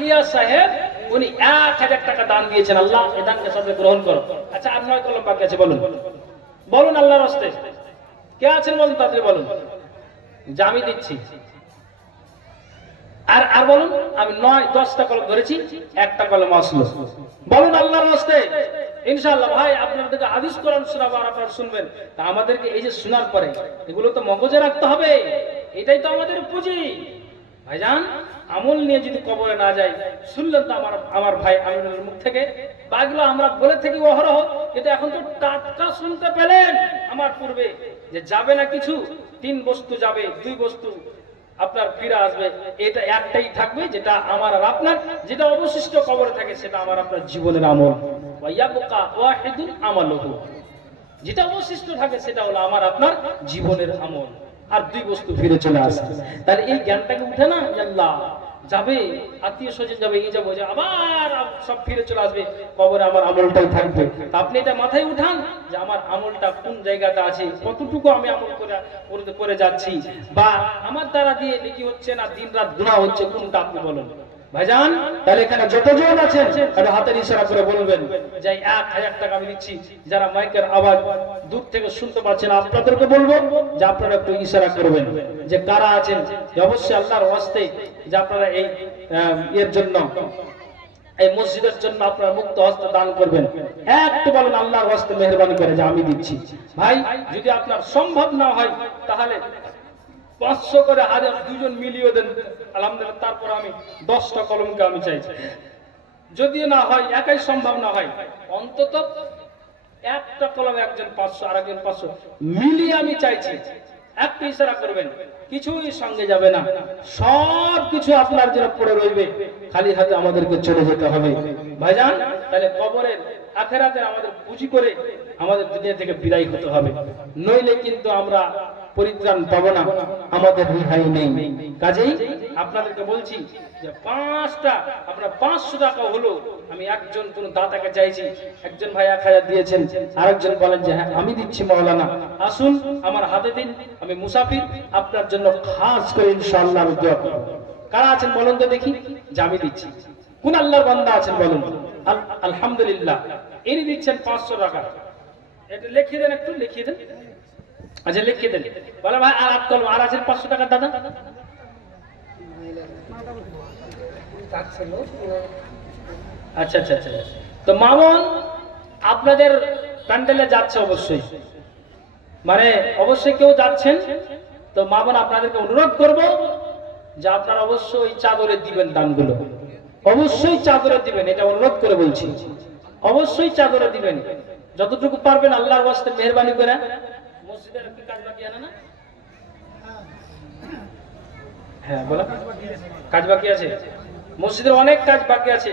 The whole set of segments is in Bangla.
ইলিয়াস সাহেব উনি 1000 টাকা দান দিয়েছেন। আল্লাহ এই দানকে সবে গ্রহণ করো। আচ্ছা আর 9 কলম বাকি আছে, বলুন বলুন আল্লাহর রাস্তে কে আছেন বলুন, তাড়াতাড়ি বলুন যে আমি দিচ্ছি। আর আর বলুন আমি 9-10টা কলম ধরেছি, একটা কলম আসলো, বলুন আল্লাহর রাস্তে ইনশাআল্লাহ। ভাই আপনাদেরকে হাদিস কোরআন শোনাবো আর আপনারা শুনবেন। তা আমাদেরকে এই যে শোনার পরে এগুলো তো মগজে রাখতে হবে, এটাই তো আমাদের পুঁজি। ভাইজান আমল নিয়ে যদি কবরে না যায়, শুনলেন তো আমার ভাই আমিনুলের মুখ থেকে, বাগুলো আমরা বলে থাকি অহরহ, কিন্তু এখন তো টাটকা শুনতে পেলেন আমার পূর্বে যে যাবে না কিছু, 3 বস্তু যাবে, 2 বস্তু আপনার ফিরে আসবে। এটা একটাই থাকবে যেটা আমার আর আপনার, যেটা অবশিষ্ট কবরে থাকে সেটা আমার আপনার জীবনের আমল। ওয়ায়াবকা ওয়াহিদুন আমালুহু, যেটা অবশিষ্ট থাকে সেটা হলো আমার আপনার জীবনের আমল, আর 2 বস্তু ফিরে চলে আসে। তাহলে এই জ্ঞানটাকে উঠে না, আল্লাহ যাবে, আত্মীয় স্বজন যাবে, এই যাবো, যে আবার সব ফিরে চলে আসবে, কবরে আমার আমলটাই থাকবে। তা আপনি এটা মাথায় উঠান যে আমার আমলটা কোন জায়গাটা আছে, কতটুকু আমি আমল করে যাচ্ছি, বা আমার দ্বারা দিয়ে নেকি হচ্ছে না, দিন রাত গুনাহ হচ্ছে, কোনটা আপনি বলুন ভাইজান। তাহলে এখানে যতজন আছেন একটা হাতের ইশারা করে বলবেন যে 1000 টাকা আমি দিচ্ছি। যারা মাইকের আওয়াজ দূর থেকে শুনতে পাচ্ছেন আপনাদেরকে বলবো যে আপনারা একটু ইশারা করবেন যে কারা আছেন, যে অবশ্যই আল্লাহর ওয়াস্তে যে আপনারা এই এর জন্য, এই মসজিদের জন্য আপনারা মুক্ত হস্তে দান করবেন। একটু বলেন আল্লাহর ওয়াস্তে মেহেরবানি করে যে আমি দিচ্ছি। ভাই যদি আপনার সম্ভব না হয় তাহলে 500 করে 1000 দুজন মিলিয়ে দেন আলহামদুলিল্লাহ। তারপর আমি 10টা কলমকে আমি চাইছি, যদিও না হয় একাই সম্ভব না হয়, অন্তত একটা কলম একজন 500 আর একজন 500 মিলিয়ে আমি চাইছি। একটু ইশারা করবেন, কিছুই সঙ্গে যাবে না, সব কিছু আপনার জন্য পড়ে রইবে, খালি হাতে আমাদেরকে চলে যেতে হবে ভাইজান। তাহলে কবরের আখেরাতে আমাদের পুঁজি করে আমাদের দুনিয়া থেকে বিদায় হতে হবে, নইলে কিন্তু আমরা পরিত্রাণ পাবো না, আমাদের রেহাই নেই। কাজেই আপনাদেরকে বলছি যে 5টা আপনার 500 টাকা হলো, আমি একজন কোন দাতাকে চাইছি, একজন ভাই 1000 দিয়েছেন, আরেকজন বলেন যে হ্যাঁ আমি দিচ্ছি মাওলানা, আসুন আমার হাতে দিন, আমি মুসাফির, আপনার জন্য খাস করে ইনশাআল্লাহ আমি দোয়া করব। কারা আছেন বলুন তো দেখি যে আমি দিচ্ছি, কোন আল্লাহর বান্দা আছেন বলুন। আলহামদুলিল্লাহ ইনি দিচ্ছেন 500 টাকা, এটা লিখিয়ে দেন, একটু লিখিয়ে দেন। আচ্ছা লিখিয়ে দেন, বলে ভাই আর কলম আর আছেন 500 টাকা দাদা। আচ্ছা আচ্ছা আচ্ছা, তো মামুন আপনাদের প্যান্ডেলে যাচ্ছে অবশ্যই, মানে অবশ্যই কেউ যাচ্ছেন, তো মামুন আপনাদেরকে অনুরোধ করব যে আপনারা অবশ্যই চাদরে দিবেন দানগুলো, অবশ্যই চাদরে দিবেন, এটা অনুরোধ করে বলছি, অবশ্যই চাদরে দিবেন যতটুকু পারবেন আল্লাহর ওয়াস্তে মেহেরবানি করে। মসজিদের কি কাজ বাকি আছে না? হ্যাঁ বলো, কাজ বাকি আছে, মসজিদের অনেক কাজ বাকি আছে,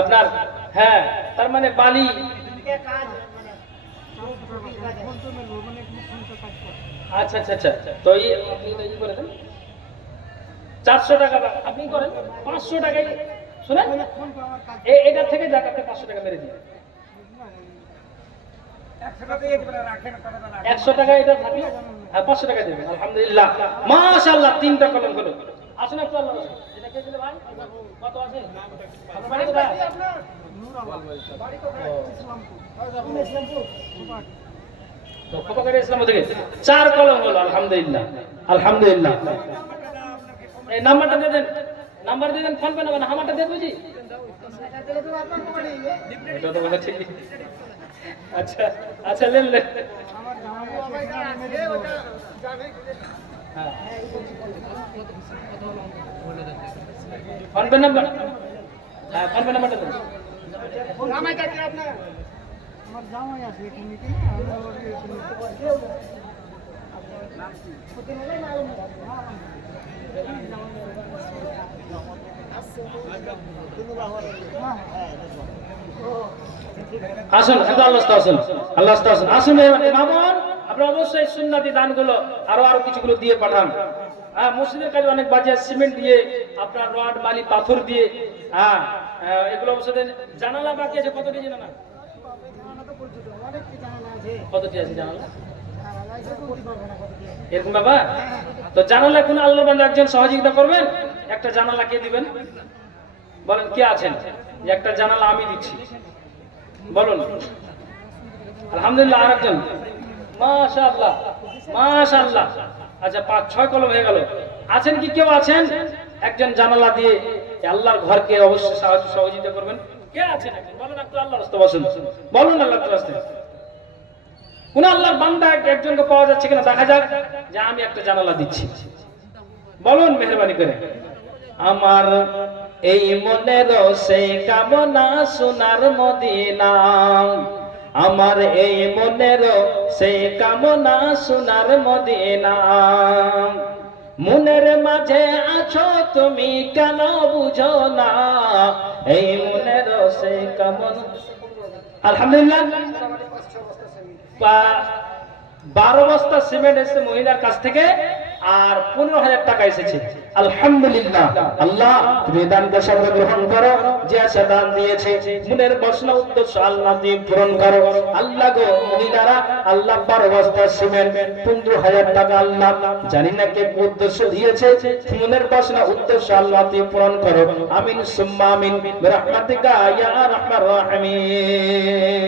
আপনার হ্যাঁ তার মানে বালি। আচ্ছা আচ্ছা আচ্ছা, তো আপনি করে দেন 400 টাকা আপনি করেন, 500 টাকাই শুনেন, এটা থেকে যাক আপনি 500 টাকা মেরে দিন, 100 টাকা এটা থাকলে হ্যাঁ 500 টাকা দেবেন। আলহামদুলিল্লাহ মাশাআল্লাহ 3টা কলম হলো। আসুন একটু আল্লাহ এটা কে দিলে ভাই, কত আছে আপনার বাড়ি কোথায়? নূরাবাদ বাড়ি কোথায়? ইসলামপুর। তো খোপাকাটা ইসলাম থেকে 4 কলম হলো। আলহামদুলিল্লাহ আলহামদুলিল্লাহ। এই নাম্বারটা দিয়ে দেন, নাম্বার দিয়ে দেন, ফোন পে না আমারটা দিয়ে বুঝি, এটা তো কথা ঠিক। আচ্ছা আচ্ছা lane lane, phone pay number, হ্যাঁ ফোন পে নাম্বারটা দেন। আমার জামাই আছে এখানে কি আসুন আল্লাহ আসুন, আল্লাহ আসুন, আসুন মামুন আপনি অবশ্যই সুন্নতি দানগুলো আরো কিছুগুলো দিয়ে পাঠান। হ্যাঁ মসজিদের কাজে অনেক বাজে, সিমেন্ট দিয়ে আপনার রড বালি পাথর দিয়ে, হ্যাঁ এগুলো অবশ্যই জানালা বাকি আছে, কতটি জানালা, কতটি আছে জানালা? এরকম ব্যাপার। তো জানালা কোন আল্লাহ বান্দা একজন সহযোগিতা করবেন, একটা জানালা কে দিবেন বলেন, কে আছেন যে একটা জানালা আমি দিচ্ছি বলুন। আলহামদুলিল্লাহ। আরেকজন, মাশাআল্লাহ মাশাআল্লাহ। আচ্ছা 5-6 কলম হয়ে গেল। আছেন কি কেউ আছেন একজন জানালা দিয়ে আল্লাহর ঘরকে অবশ্যই সহযোগিতা করবেন? কে আছেন একজন বলেন, একটু আল্লাহর রাস্তায় বসুন বলুন, আল্লাহর রাস্তায় কোন আল্লাহর বান্দা একজনকে পাওয়া যাচ্ছে কিনা দেখা যাক, যে আমি একটা জানালা দিচ্ছি বলুন মেহেরবানি করে। আমার এই মনের সেই কামনা সোনার মদিনা, আমার এই মনের সেই কামনা সোনার মদিনা, মনের মাঝে আছো তুমি কেন বুঝো না, এই মনের সেই কামনা। আলহামদুলিল্লাহ। 12 বস্তা সিমেন্ট এসেছে মহিলার কাছ থেকে, আর 15,000 টাকা এসেছে। আলহামদুলিল্লাহ। আল্লাহ তুমি দানকে সবরে গ্রহণ করো, যে আশা দান দিয়েছে মনের বাসনা উদ্দেশ্য আল্লাহ তুমি পূরণ করো। আল্লাহ গো মহিলারা আল্লাহ 12 বস্তা সিমেন্ট 15,000 টাকা আল্লাহ জানি না কে উদ্দেশ্য দিয়েছে, মনের বাসনা উদ্দেশ্য আল্লাহ তুমি পূরণ করো। আমিন সুম্মা আমিন বিরহমাতিকা ইয়া আরহামার রাহিমিন।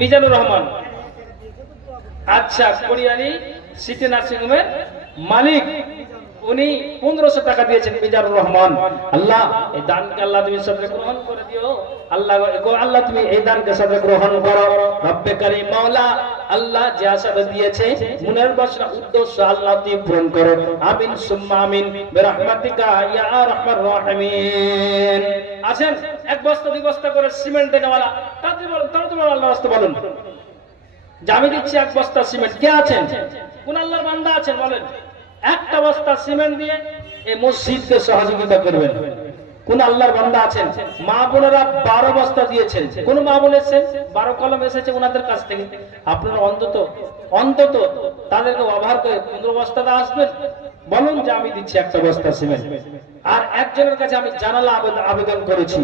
মিজানুর রহমান, আচ্ছা কোরিয়ানি সিটি নার্সিং হোমের মালিক, উনি 1500 টাকা দিয়েছেন মিজানুর রহমান। আল্লাহ এই দানকে আল্লাহ তুমি সদরে গ্রহণ করে দিও। আল্লাহ গো আল্লাহ তুমি এই দানকে সদরে গ্রহণ করো। রব্বে কারীম মাওলা আল্লাহ যে আশা দিয়েছে মনের বাসনা উদ্দেশ্য আল্লাহ তুমি পূরণ করো। আমিন সুম্মা আমিন বিরহমাতিকা ইয়া আরহামার রাহিমিন। আছেন এক বস্তা 2 বস্তা করে সিমেন্ট দেনেওয়ালা, তাতে বলুন তাড়াতাড়ি আল্লাহর রাস্তায় বলুন যে আমি দিচ্ছি 1 বস্তা সিমেন্ট। কে আছেন কোন আল্লাহর বান্দা আছেন বলেন, একটা বস্তা সিমেন্ট দিয়ে এই মসজিদকে সহযোগিতা করবেন? কোন আল্লাহর বান্দা আছেন? মা বোনেরা 12 বস্তা দিয়েছেন। কোন মা বোন এসেছেন 12 কলম এসেছে ওনাদের কাছ থেকে। আপনারা অন্তত তাদেরকে ব্যবহার করে 15 বস্তাটা আসবেন, বলুন যে আমি দিচ্ছি 1 বস্তা সিমেন্ট। আর একজনের কাছে আমি জানালা আবেদন করেছি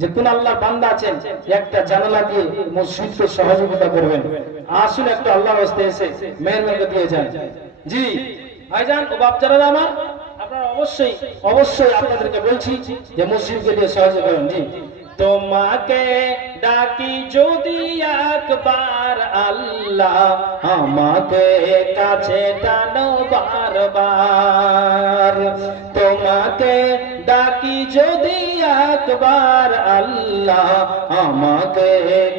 যে কোন আল্লাহর বান্দা আছেন একটা জানালা দিয়ে মসজিদকে সহযোগিতা করবেন। আসুন একটু আল্লাহর রাস্তায় এসে মেহেরবানি দিয়ে যান। জি ভাইজান ও বাপজানেরা আমার, আপনারা অবশ্যই আপনাদেরকে বলছি যে মসজিদকে দিয়ে সহযোগিতা করুন। জি তোমাকে ডাকি যদি একবার আল্লাহ, আমাকে কাছে টানো বারবার। তোমাকে ডাকি যদি একবার আল্লাহ, আমাকে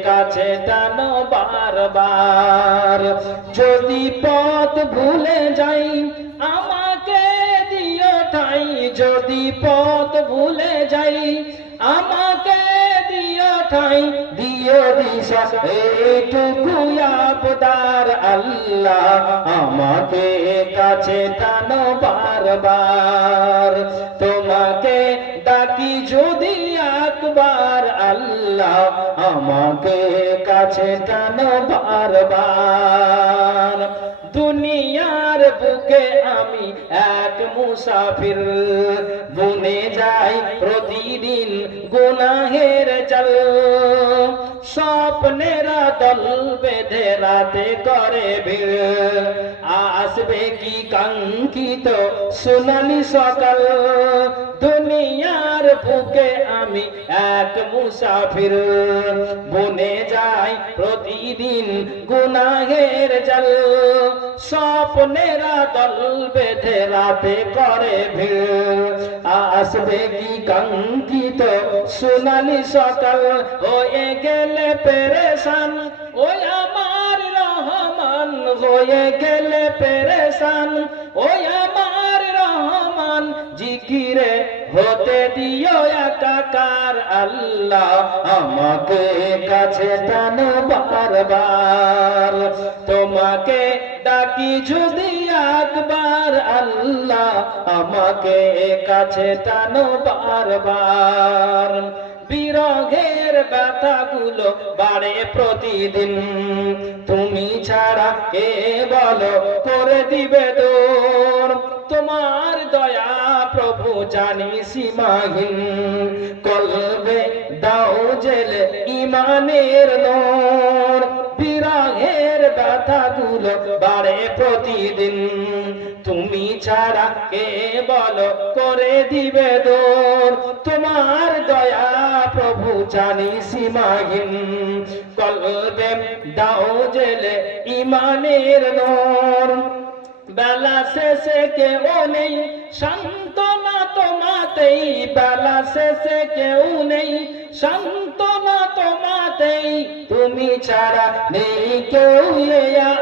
কাছে টানো বারবার। যদি পথ ভুলে যাই আমাকে দিও ঠাই, যদি পথ ভুলে যাই আমাকে দিও ঠাই, দিও দিশা এইটুকু আবদার আল্লাহ, আমাকে কাছে টানো বারবার। তোমাকে ডাকি যদি একবার আল্লাহ, আমাকে কাছে টানো বারবার। দুনিয়ার বুকে আমি এক মুসাফির, বনে যাই প্রতিদিন গুনাহের জাল। স্বপ্নেরা দল বেঁধে রাতে করে ভিড়, আসবে কি কাঙ্ক্ষিত সোনালি সকাল। দুনিয়ার বুকে আমি এক মুসাফির, বনে যাই প্রতিদিন গুনাহের জাল। স্বপ্নেরা দল বেঁধে রাতে করে ভিড়, আসবে কি কাঙ্ক্ষিত সোনালি সকাল। হয়ে গেলে পেরেশান ওই আমার রহমান, হয়ে গেলে পেরেশান ওই আমার রহমান। জিকিরে হতে দিও একাকার আল্লাহ, আমাকে কাছে টানো বারবার। তোমাকে ডাকি যদি একবার আল্লাহ, আমাকে কাছে টানো বারবার। বিরহের ব্যথাগুলো বাড়ে প্রতিদিন, তুমি ছাড়া কে বলো করে দিবে দূর। তোমার দয়া প্রভু জানি সীমাহীন, কলবে দাও জেলে ইমানের নূর। বিরহের ব্যথাগুলো বাড়ে প্রতিদিন। তুমি ছাড়া কে বলো করে দিবে দূর, তোমার দয়া প্রভু জানি সীমাহীন। কলবে দাও জেলে ইমানের নূর, বেলা শেষে কেউ নেই সান্ত্বনা তোমাতেই, বেলা শেষে কেউ নেই সান্ত্বনা তোমাতেই। তুমি ছাড়া নেই কেউ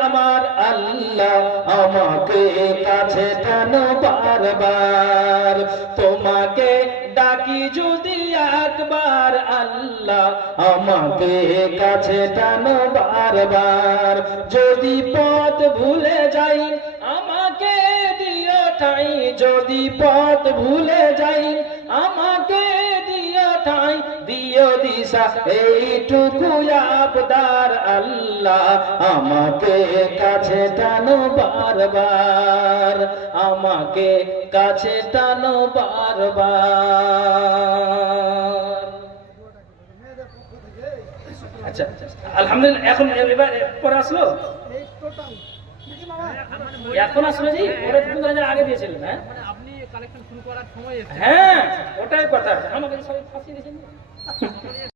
আমার আল্লাহ, আমাকে কাছে টানো বারবার। তোমাকে ডাকি যদি একবার আল্লাহ, আমাকে কাছে টানো বারবার। যদি পথ ভুলে যাই আমাকে দিও ঠাই, যদি পথ ভুলে যাই আমাকে দিও ঠাই। দিও দিশা এইটুকু আবদার আল্লাহ, আমাকে কাছে টানো বারবার, আমাকে কাছে টানো বারবার। আচ্ছা আলহামদুলিল্লাহ। এখন এবার পরে আসলো, এখন আসলো জি, পরে 2000 আগে দিয়েছিলেন। হ্যাঁ আপনি কালেকশন শুরু করার সময়, হ্যাঁ ওটাই কথা, আমাকে সবাই ফাঁসিয়ে দিয়েছেন।